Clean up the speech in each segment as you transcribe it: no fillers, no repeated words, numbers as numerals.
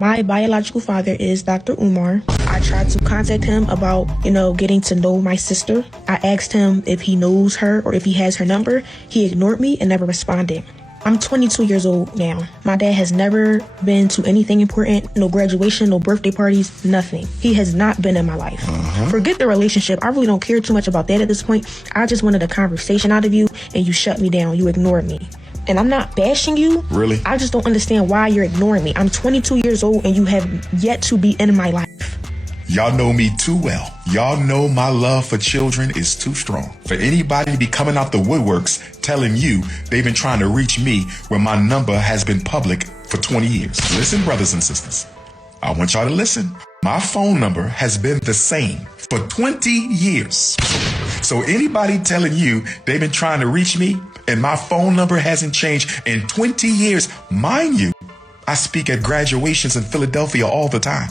My biological father is Dr. Umar. I tried to contact him about, getting to know my sister. I asked him if he knows her or if he has her number. He ignored me and never responded. I'm 22 years old now. My dad has never been to anything important, no graduation, no birthday parties, nothing. He has not been in my life. Forget the relationship. I really don't care too much about that at this point. I just wanted a conversation out of you and you shut me down. You ignored me. And I'm not bashing you. Really? I just don't understand why you're ignoring me. I'm 22 years old and you have yet to be in my life. Y'all know me too well. Y'all know my love for children is too strong. For anybody to be coming out the woodworks telling you they've been trying to reach me when my number has been public for 20 years. Listen, brothers and sisters, I want y'all to listen. My phone number has been the same for 20 years. So anybody telling you they've been trying to reach me and my phone number hasn't changed in 20 years, mind you, I speak at graduations in Philadelphia all the time.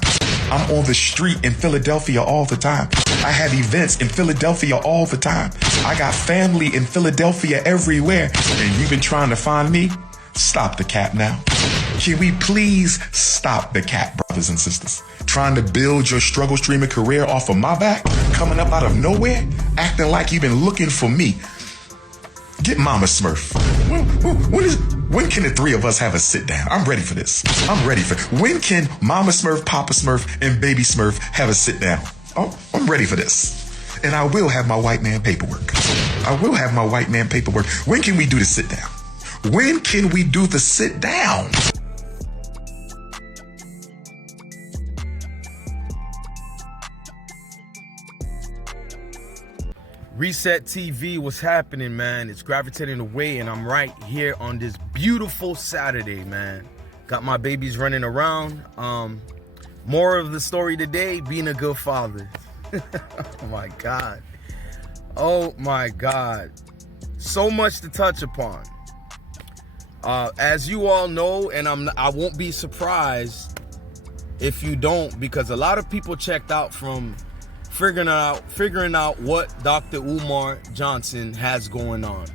I'm on the street in Philadelphia all the time. I have events in Philadelphia all the time. I got family in Philadelphia everywhere. And you've been trying to find me? Stop the cap now. Can we please stop the cap, brothers and sisters? Trying to build your struggle streaming career off of my back, coming up out of nowhere, acting like you've been looking for me. Get Mama Smurf. When can the three of us have a sit down? I'm ready for this. When can Mama Smurf, Papa Smurf, and Baby Smurf have a sit down? Oh, I'm ready for this. And I will have my white man paperwork. When can we do the sit down? When can we do the sit down? Reset TV, what's happening, man? It's gravitating away, and I'm right here on this beautiful Saturday, man. Got my babies running around. More of the story today, being a good father. Oh my God. So much to touch upon. As you all know, and I won't be surprised if you don't, because a lot of people checked out from figuring out what Dr. Umar Johnson has going on.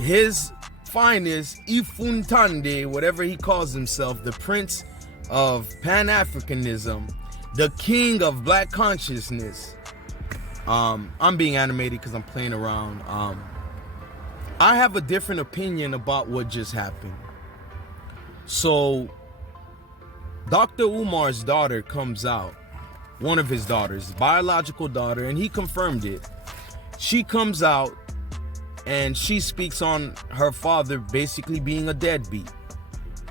His finest, Ifuntande, whatever he calls himself, the prince of Pan-Africanism, the king of black consciousness. I'm being animated because I'm playing around. I have a different opinion about what just happened. So, Dr. Umar's daughter comes out. One of his daughters, biological daughter, and he confirmed it. She comes out and she speaks on her father basically being a deadbeat.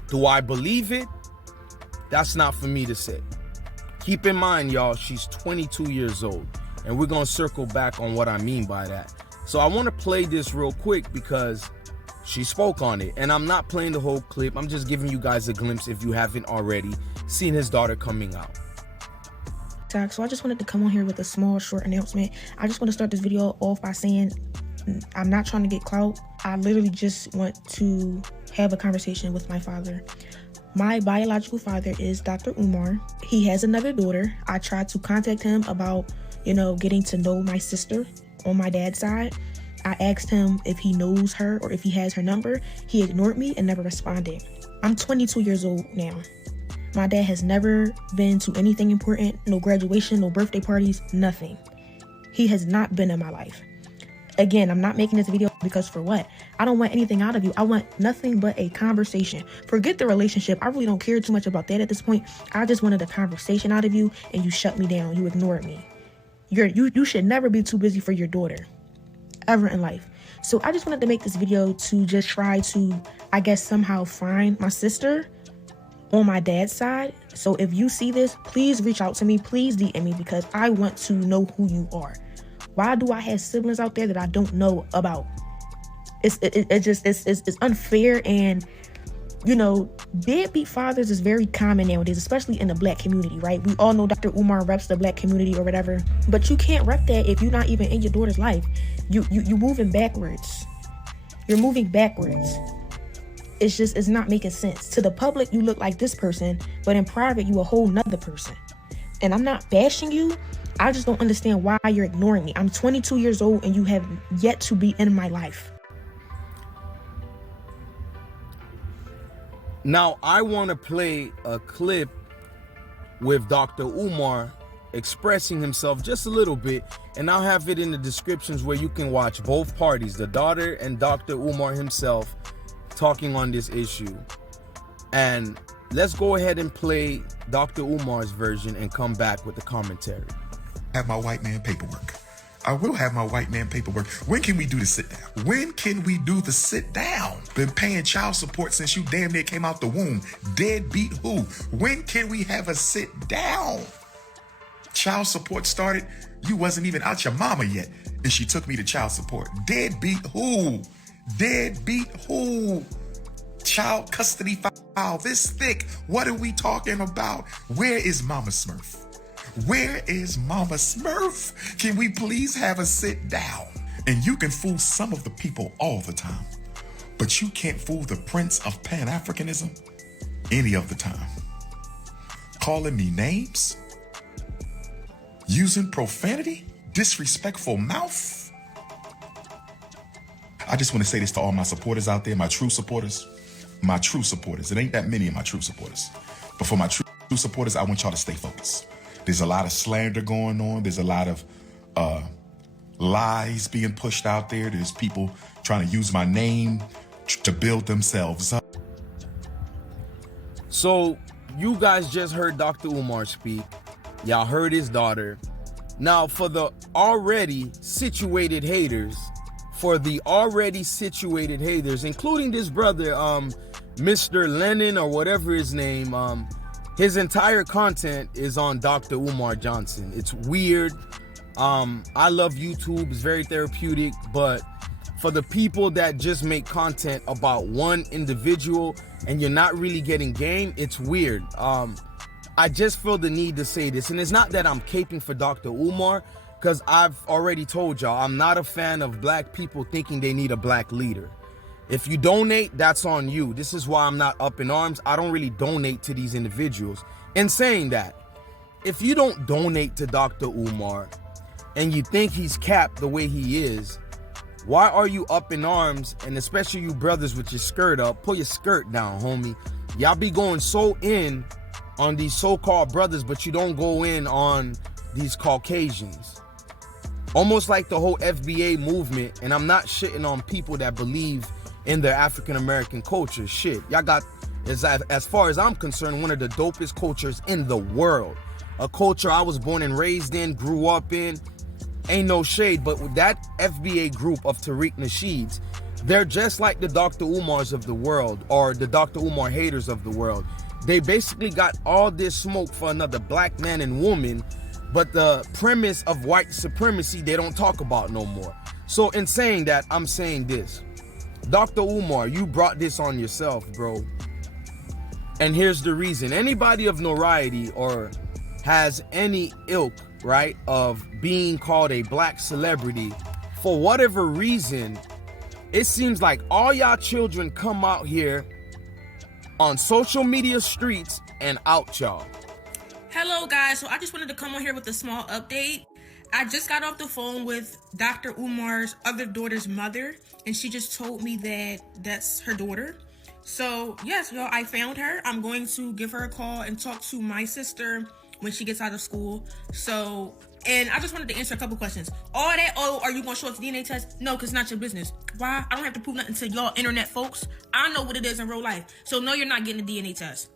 Do I believe it? That's not for me to say. Keep in mind, y'all, she's 22 years old, and we're gonna circle back on what I mean by that. So I want to play this real quick because she spoke on it, and I'm not playing the whole clip. I'm just giving you guys a glimpse if you haven't already seen his daughter coming out. So I just wanted to come on here with a small short announcement. I just want to start this video off by saying I'm not trying to get clout. I literally just want to have a conversation with my father. My biological father is Dr. Umar. He has another daughter. I tried to contact him about, getting to know my sister on my dad's side. I asked him if he knows her or if he has her number. He ignored me and never responded. I'm 22 years old now. My dad has never been to anything important, no graduation, no birthday parties, nothing. He has not been in my life. Again, I'm not making this video because for what? I don't want anything out of you. I want nothing but a conversation. Forget the relationship. I really don't care too much about that at this point. I just wanted a conversation out of you and you shut me down. You ignored me. You should never be too busy for your daughter, ever in life. So I just wanted to make this video to just try to, I guess, somehow find my sister on my dad's side. So if you see this, please reach out to me. Please DM me because I want to know who you are. Why do I have siblings out there that I don't know about? It's unfair, and deadbeat fathers is very common nowadays, especially in the black community, right? We all know Dr. Umar reps the black community or whatever, but you can't rep that if you're not even in your daughter's life. You're moving backwards. You're moving backwards. It's not making sense. To the public, you look like this person, but in private, you a whole nother person. And I'm not bashing you. I just don't understand why you're ignoring me. I'm 22 years old and you have yet to be in my life. Now, I want to play a clip with Dr. Umar expressing himself just a little bit, and I'll have it in the descriptions where you can watch both parties, the daughter and Dr. Umar himself, talking on this issue. And let's go ahead and play Dr. Umar's version and come back with the commentary. Have my white man paperwork. I will have my white man paperwork. When can we do the sit down? When can we do the sit down? Been paying child support since you damn near came out the womb. Deadbeat who? When can we have a sit down? Child support started, you wasn't even out your mama yet, and she took me to child support. Deadbeat who? Deadbeat who? Child custody file this thick. What are we talking about? Where is Mama Smurf? Where is Mama Smurf? Can we please have a sit down? And you can fool some of the people all the time, but you can't fool the Prince of Pan-Africanism any of the time. Calling me names? Using profanity? Disrespectful mouth? I just want to say this to all my supporters out there, my true supporters. My true supporters. It ain't that many of my true supporters. But for my true supporters, I want y'all to stay focused. There's a lot of slander going on. There's a lot of lies being pushed out there. There's people trying to use my name to build themselves up. So you guys just heard Dr. Umar speak. Y'all heard his daughter. Now for the already situated haters, including this brother, Mr. Lennon or whatever his name, his entire content is on Dr. Umar Johnson. It's weird. I love YouTube. It's very therapeutic. But for the people that just make content about one individual and you're not really getting game, it's weird. I just feel the need to say this. And it's not that I'm caping for Dr. Umar, because I've already told y'all, I'm not a fan of black people thinking they need a black leader. If you donate, that's on you. This is why I'm not up in arms. I don't really donate to these individuals. In saying that, if you don't donate to Dr. Umar and you think he's capped the way he is, why are you up in arms? And especially you brothers with your skirt up, pull your skirt down, homie. Y'all be going so in on these so-called brothers, but you don't go in on these Caucasians. Almost like the whole FBA movement, and I'm not shitting on people that believe in their African-American culture. Shit, y'all got, as far as I'm concerned, one of the dopest cultures in the world. A culture I was born and raised in, grew up in. Ain't no shade, but with that FBA group of Tariq Nasheeds, they're just like the Dr. Umars of the world, or the Dr. Umar haters of the world. They basically got all this smoke for another black man and woman, but the premise of white supremacy they don't talk about no more. So in saying that, I'm saying this. Dr. Umar, you brought this on yourself, bro. And here's the reason. Anybody of notoriety or has any ilk, right, of being called a black celebrity, for whatever reason, it seems like all y'all children come out here on social media streets and out y'all. Hello guys, so I just wanted to come on here with a small update. I just got off the phone with Dr. Umar's other daughter's mother, and she just told me that that's her daughter. So yes, y'all, I found her. I'm going to give her a call and talk to my sister when she gets out of school. So, and I just wanted to answer a couple questions. All that, oh, are you going to show us DNA test? No, because it's not your business. Why? I don't have to prove nothing to y'all internet folks. I know what it is in real life. So no, you're not getting a DNA test.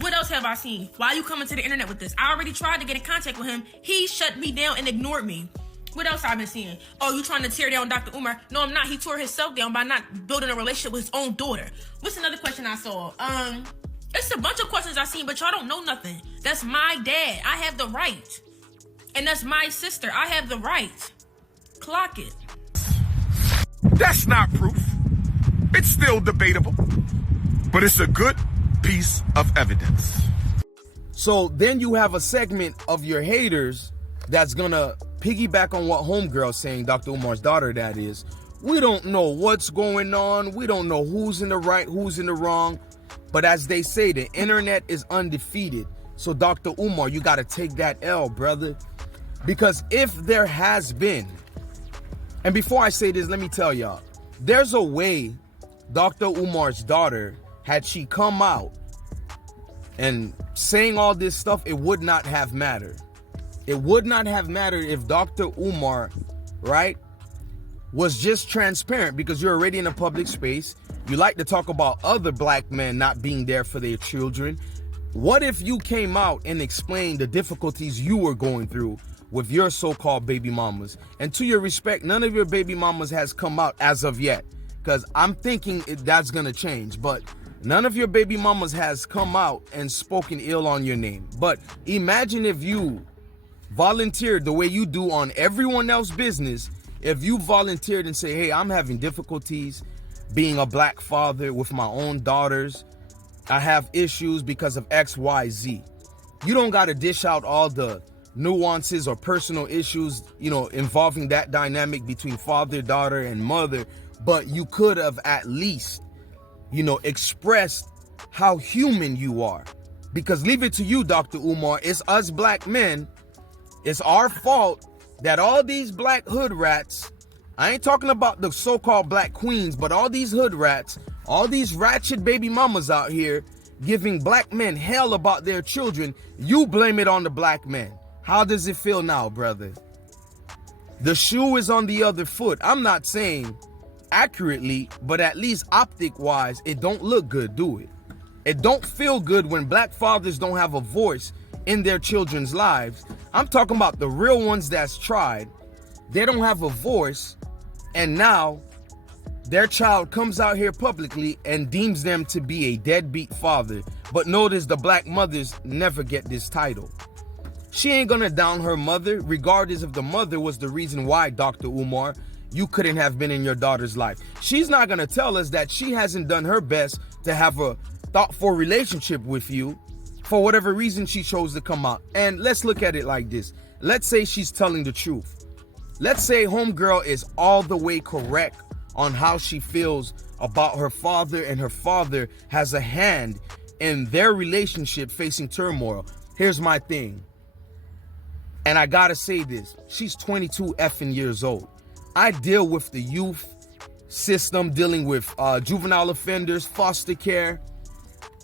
What else have I seen? Why are you coming to the internet with this? I already tried to get in contact with him. He shut me down and ignored me. What else I've been seeing? Oh, you trying to tear down Dr. Umar? No, I'm not. He tore himself down by not building a relationship with his own daughter. What's another question I saw? It's a bunch of questions I seen, but y'all don't know nothing. That's my dad. I have the right. And that's my sister. I have the right. Clock it. That's not proof. It's still debatable, but it's a good piece of evidence. So then you have a segment of your haters that's gonna piggyback on what homegirl's saying, Dr. Umar's daughter, that is. We don't know what's going on. We don't know who's in the right, who's in the wrong. But as they say, the internet is undefeated. So Dr. Umar, you gotta take that L, brother. Because if there has been, and before I say this, let me tell y'all, there's a way Dr. Umar's daughter, had she come out And saying all this stuff, it would not have mattered. It would not have mattered if Dr. Umar, right, was just transparent, because you're already in a public space. You like to talk about other black men not being there for their children. What if you came out and explained the difficulties you were going through with your so-called baby mamas? And to your respect, none of your baby mamas has come out as of yet, because I'm thinking that's going to change. But none of your baby mamas has come out and spoken ill on your name. But imagine if you volunteered the way you do on everyone else's business. If you volunteered and say, hey, I'm having difficulties being a black father with my own daughters. I have issues because of X, Y, Z. You don't got to dish out all the nuances or personal issues, involving that dynamic between father, daughter, and mother. But you could have at least, expressed how human you are. Because leave it to you, Dr. Umar, it's us black men. It's our fault that all these black hood rats, I ain't talking about the so-called black queens, but all these hood rats, all these ratchet baby mamas out here giving black men hell about their children, you blame it on the black men. How does it feel now, brother? The shoe is on the other foot. I'm not saying accurately, but at least optic-wise, it don't look good, do it? It don't feel good when black fathers don't have a voice in their children's lives. I'm talking about the real ones that's tried. They don't have a voice, and now their child comes out here publicly and deems them to be a deadbeat father. But notice the black mothers never get this title. She ain't gonna down her mother, regardless if the mother was the reason why, Dr. Umar, you couldn't have been in your daughter's life. She's not gonna tell us that she hasn't done her best to have a thoughtful relationship with you. For whatever reason, she chose to come out. And let's look at it like this. Let's say she's telling the truth. Let's say homegirl is all the way correct on how she feels about her father, and her father has a hand in their relationship facing turmoil. Here's my thing. And I gotta say this. She's 22 effing years old. I deal with the youth system, dealing with juvenile offenders, foster care.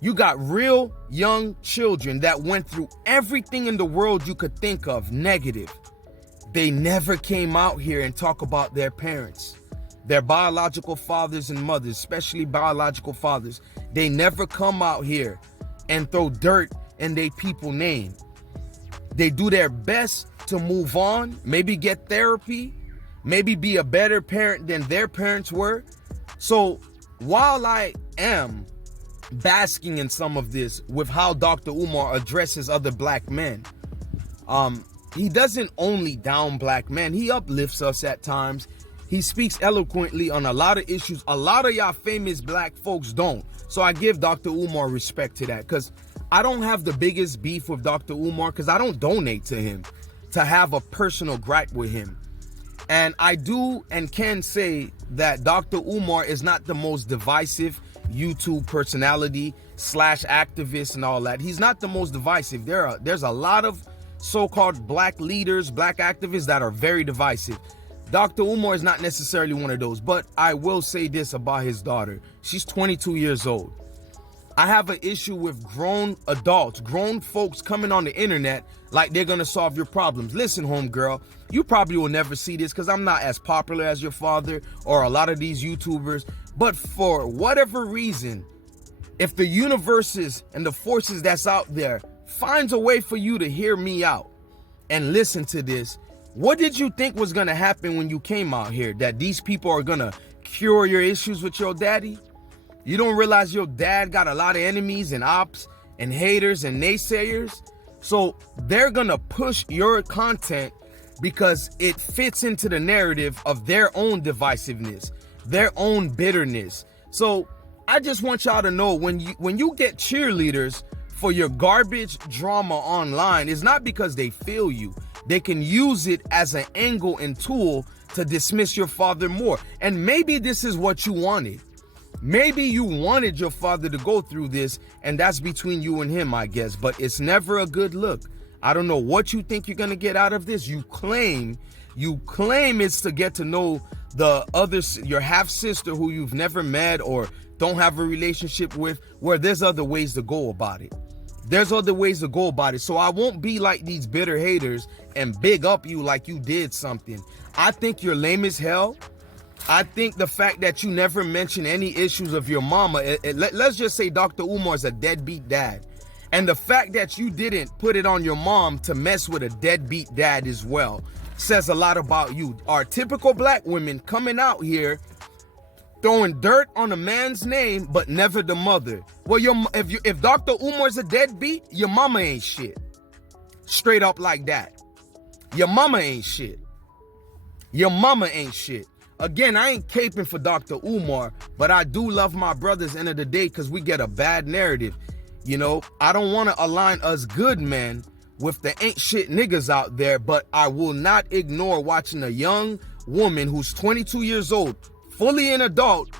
You got real young children that went through everything in the world you could think of negative. They never came out here and talk about their parents, their biological fathers and mothers, especially biological fathers. They never come out here and throw dirt in their people name. They do their best to move on, maybe get therapy, maybe be a better parent than their parents were. So while I am basking in some of this with how Dr. Umar addresses other black men, he doesn't only down black men, he uplifts us at times. He speaks eloquently on a lot of issues. A lot of y'all famous black folks don't. So I give Dr. Umar respect to that, because I don't have the biggest beef with Dr. Umar, because I don't donate to him to have a personal gripe with him. And I do and can say that Dr. Umar is not the most divisive YouTube personality / activist and all that. He's not the most divisive. There's a lot of so-called black leaders, black activists that are very divisive. Dr. Umar is not necessarily one of those, but I will say this about his daughter. She's 22 years old. I have an issue with grown adults, grown folks coming on the internet like they're gonna solve your problems. Listen, homegirl, you probably will never see this because I'm not as popular as your father or a lot of these YouTubers, but for whatever reason, if the universes and the forces that's out there finds a way for you to hear me out and listen to this, what did you think was gonna happen when you came out here? That these people are gonna cure your issues with your daddy? You don't realize your dad got a lot of enemies and ops and haters and naysayers? So they're gonna push your content because it fits into the narrative of their own divisiveness, their own bitterness. So I just want y'all to know, when you get cheerleaders for your garbage drama online, it's not because they feel you. They can use it as an angle and tool to dismiss your father more. And maybe this is what you wanted. Maybe you wanted your father to go through this, and that's between you and him, I guess. But it's never a good look. I don't know what you think you're going to get out of this. You claim it's to get to know the other, your half sister who you've never met or don't have a relationship with, where there's other ways to go about it. There's other ways to go about it. So I won't be like these bitter haters and big up you like you did something. I think you're lame as hell. I think the fact that you never mention any issues of your mama, let's just say Dr. Umar is a deadbeat dad. And the fact that you didn't put it on your mom to mess with a deadbeat dad as well says a lot about you. Our typical black women coming out here throwing dirt on a man's name, but never the mother. Well, if Dr. Umar's a deadbeat, your mama ain't shit. Straight up like that. Your mama ain't shit. Your mama ain't shit. Again, I ain't caping for Dr. Umar, but I do love my brothers end of the day because we get a bad narrative. You know, I don't want to align us good men with the ain't shit niggas out there, but I will not ignore watching a young woman who's 22 years old, fully an adult,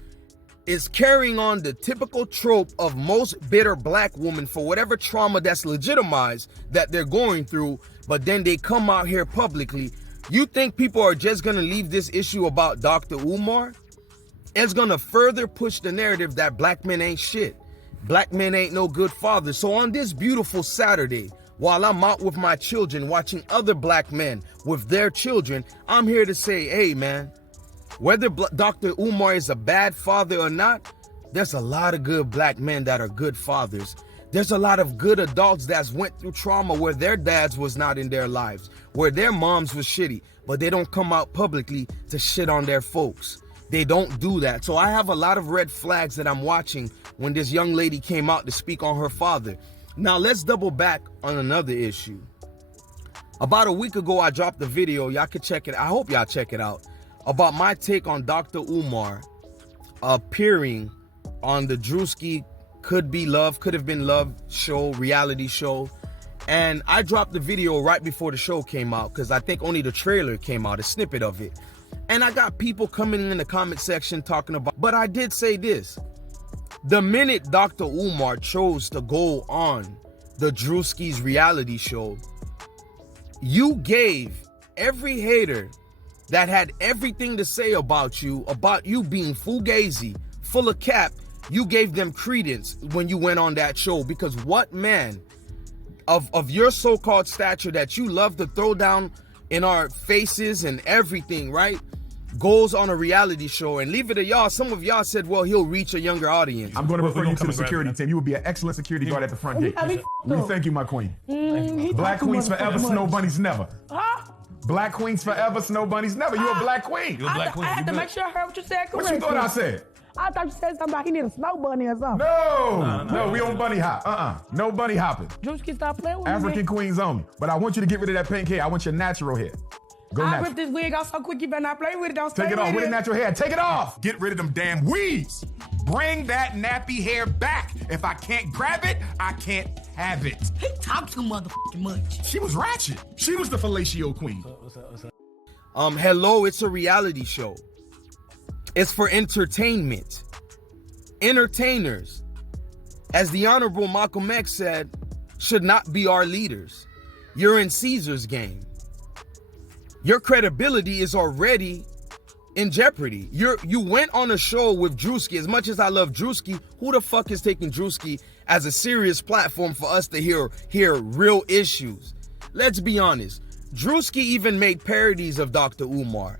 is carrying on the typical trope of most bitter black women for whatever trauma that's legitimized that they're going through, but then they come out here publicly. You think people are just gonna leave this issue about Dr. Umar? It's gonna further push the narrative that black men ain't shit. Black men ain't no good fathers. So on this beautiful Saturday, while I'm out with my children watching other black men with their children, I'm here to say, hey man, whether Dr. Umar is a bad father or not, there's a lot of good black men that are good fathers. There's a lot of good adults that's went through trauma where their dads was not in their lives, where their moms was shitty, but they don't come out publicly to shit on their folks. They don't do that. So I have a lot of red flags that I'm watching when this young lady came out to speak on her father. Now let's double back on another issue. About a week ago, I dropped a video. Y'all can check it. I hope y'all check it out. About my take on Dr. Umar appearing on the Drewski Could Have Been Love show, reality show. And I dropped the video right before the show came out because I think only the trailer came out, a snippet of it. And I got people coming in the comment section talking about, but I did say this. The minute Dr. Umar chose to go on the Drewski's reality show, you gave every hater that had everything to say about you being fugazi, full of cap, you gave them credence when you went on that show. Because what man of your so-called stature that you love to throw down in our faces and everything, right, goes on a reality show? And leave it to y'all. Some of y'all said, well, he'll reach a younger audience. I'm going to refer you to the security team. You would be an excellent security guard at the front gate. We thank you, my queen. Black queens forever, snow bunnies never. Black queens forever, snow bunnies never. You're a black queen. You're a black queen. I had to make sure I heard what you said correctly. What you thought I said? I thought you said something about he need a snow bunny or something. No, we don't bunny hop. No bunny hopping. Drewski, stop playing with me. African queens only. But I want you to get rid of that pink hair. I want your natural hair. Go I natural. ripped this wig off so quick, you better not play with it. Don't Take it off with the natural hair. Take it off. Get rid of them damn weaves. Bring that nappy hair back. If I can't grab it, I can't have it. He talks too motherfucking much. She was ratchet. She was the fellatio queen. Hello, it's a reality show. It's for entertainment. Entertainers, as the Honorable Malcolm X said, should not be our leaders. You're in Caesar's game. Your credibility is already in jeopardy. You went on a show with Drewski. As much as I love Drewski, who the fuck is taking Drewski as a serious platform for us to hear real issues? Let's be honest. Drewski even made parodies of Dr. Umar.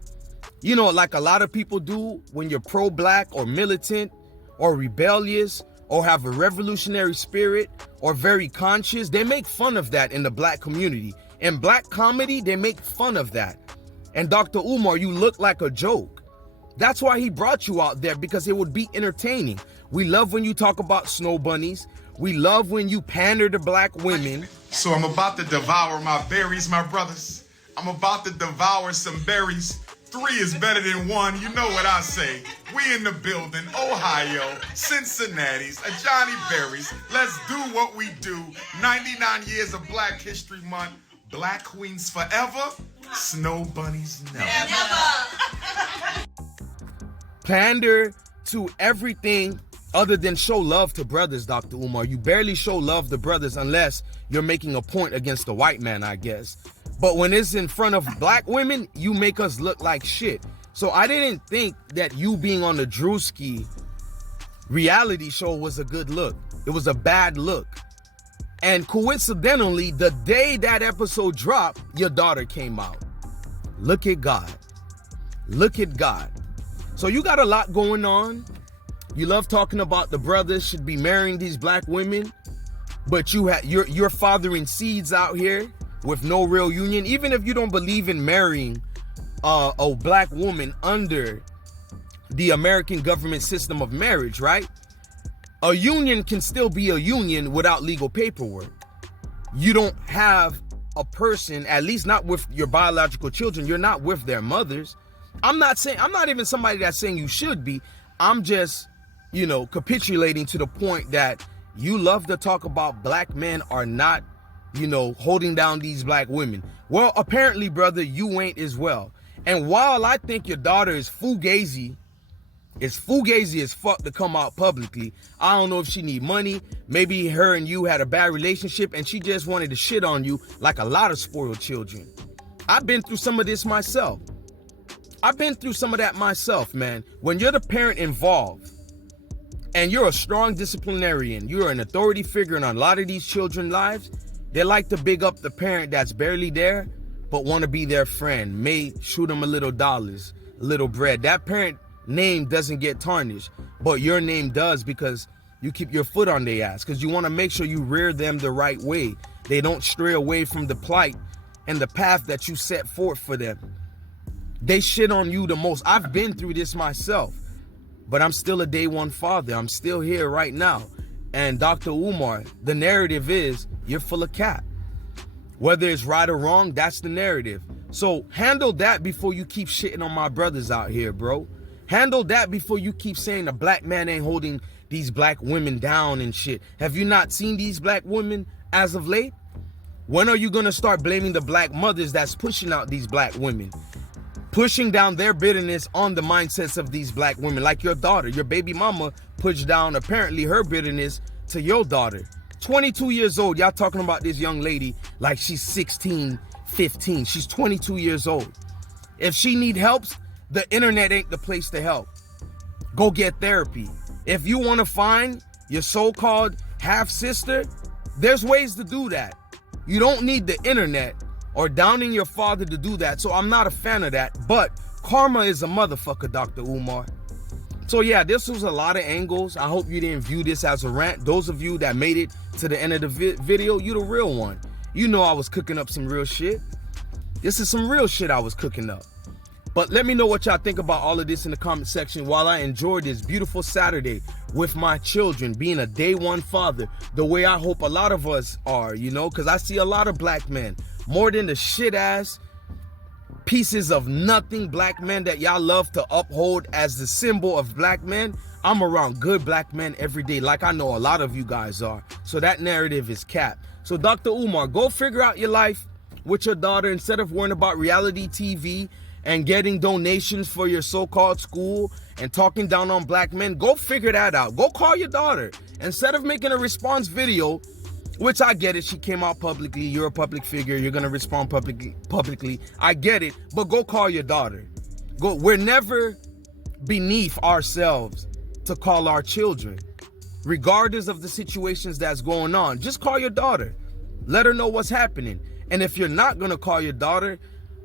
You know, like a lot of people do when you're pro-black or militant or rebellious or have a revolutionary spirit or very conscious. They make fun of that in the black community. In black comedy, they make fun of that. And Dr. Umar, you look like a joke. That's why he brought you out there, because it would be entertaining. We love when you talk about snow bunnies. We love when you pander to black women. So I'm about to devour my berries, my brothers. I'm about to devour some berries. 3 is better than 1. You know what I say. We in the building. Ohio, Cincinnati's, Johnny Berries. Let's do what we do. 99 years of Black History Month. Black queens forever. Snow bunnies never. Pander to everything other than show love to brothers, Dr. Umar. You barely show love to brothers unless you're making a point against the white man, I guess. But when it's in front of black women, you make us look like shit. So I didn't think that you being on the Drewski reality show was a good look. It was a bad look. And coincidentally, the day that episode dropped, your daughter came out. Look at God. Look at God. So you got a lot going on. You love talking about the brothers should be marrying these black women, but you're fathering seeds out here with no real union. Even if you don't believe in marrying a black woman under the American government system of marriage, right? A union can still be a union without legal paperwork. You don't have a person, at least not with your biological children, you're not with their mothers. I'm not even somebody that's saying you should be. I'm just, capitulating to the point that you love to talk about black men are not, holding down these black women. Well, apparently, brother, you ain't as well. And while I think your daughter is fugazi as fuck to come out publicly, I don't know if she need money. Maybe her and you had a bad relationship and she just wanted to shit on you like a lot of spoiled children. I've been through some of this myself. I've been through some of that myself, man. When you're the parent involved and you're a strong disciplinarian, you're an authority figure in a lot of these children's lives, they like to big up the parent that's barely there, but want to be their friend, may shoot them a little dollars, a little bread. That parent name doesn't get tarnished, but your name does because you keep your foot on their ass, because you want to make sure you rear them the right way. They don't stray away from the plight and the path that you set forth for them. They shit on you the most. I've been through this myself, but I'm still a day one father. I'm still here right now. And Dr. Umar, the narrative is you're full of cap. Whether it's right or wrong, that's the narrative. So handle that before you keep shitting on my brothers out here, bro. Handle that before you keep saying the black man ain't holding these black women down and shit. Have you not seen these black women as of late? When are you gonna start blaming the black mothers that's pushing out these black women? Pushing down their bitterness on the mindsets of these black women, like your daughter. Your baby mama pushed down apparently her bitterness to your daughter. 22 years old, y'all talking about this young lady like she's 16, 15. She's 22 years old. If she need help, the internet ain't the place to help. Go get therapy. If you want to find your so-called half-sister, there's ways to do that. You don't need the internet or downing your father to do that. So I'm not a fan of that. But karma is a motherfucker, Dr. Umar. So yeah, this was a lot of angles. I hope you didn't view this as a rant. Those of you that made it to the end of the video, you the real one. You know I was cooking up some real shit. This is some real shit I was cooking up. But let me know what y'all think about all of this in the comment section while I enjoy this beautiful Saturday with my children, being a day one father, the way I hope a lot of us are, because I see a lot of black men, more than the shit ass pieces of nothing black men that y'all love to uphold as the symbol of black men. I'm around good black men every day, like I know a lot of you guys are. So that narrative is capped. So Dr. Umar, go figure out your life with your daughter instead of worrying about reality TV and getting donations for your so-called school and talking down on black men. Go figure that out. Go call your daughter. Instead of making a response video, which I get it, she came out publicly, you're a public figure, you're gonna respond publicly. I get it, but go call your daughter. We're never beneath ourselves to call our children, regardless of the situations that's going on. Just call your daughter. Let her know what's happening. And if you're not gonna call your daughter,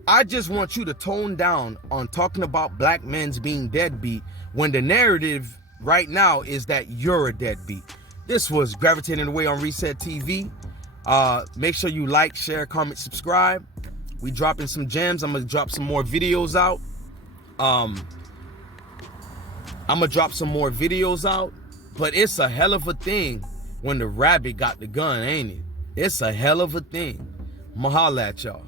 I just want you to tone down on talking about black men's being deadbeat when the narrative right now is that you're a deadbeat. This was Gravitating Away on Reset TV. Make sure you like, share, comment, subscribe. We dropping some gems. I'm gonna drop some more videos out. But it's a hell of a thing when the rabbit got the gun, ain't it? It's a hell of a thing. I'ma holla at y'all.